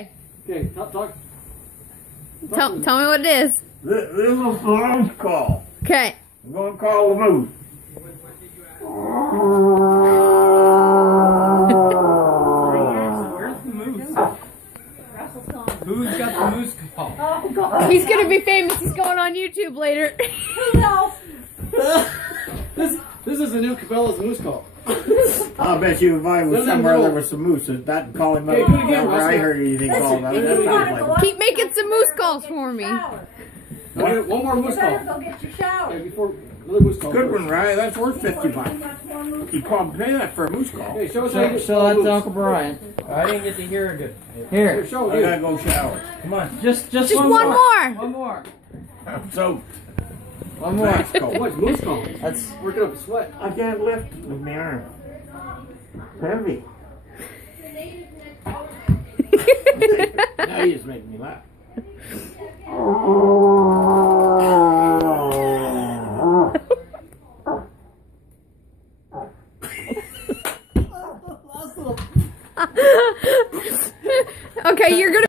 Okay, talk. Tell me what it is. This is a moose call. Okay. I'm going to call the moose. Where's the moose? Who's got the moose call? Oh, God. He's gonna be famous. He's going on YouTube later. Who knows? This is a new Cabela's moose call. I bet you if I was Doesn't somewhere roll. there was some moose, that call him up. Okay, do it again, Whenever I Russell. heard anything called that, that sounds like Keep making some moose calls for me. Shower. One more You moose better call. go get your shower. Okay, before another moose call. good one, right? That's worth 50 bucks. $50. You can't pay that for a moose call. Hey, show us how you get Show that to moose. Uncle Brian. I didn't get to hear it. Here, Here, show I you. gotta go shower. Come on. just Just one more. One more. I'm soaked. One more. Nice Oh, call. it's moose call. That's Working up a sweat. I can't lift with my arm. Heavy. Now you just make me laugh. Okay, you're gonna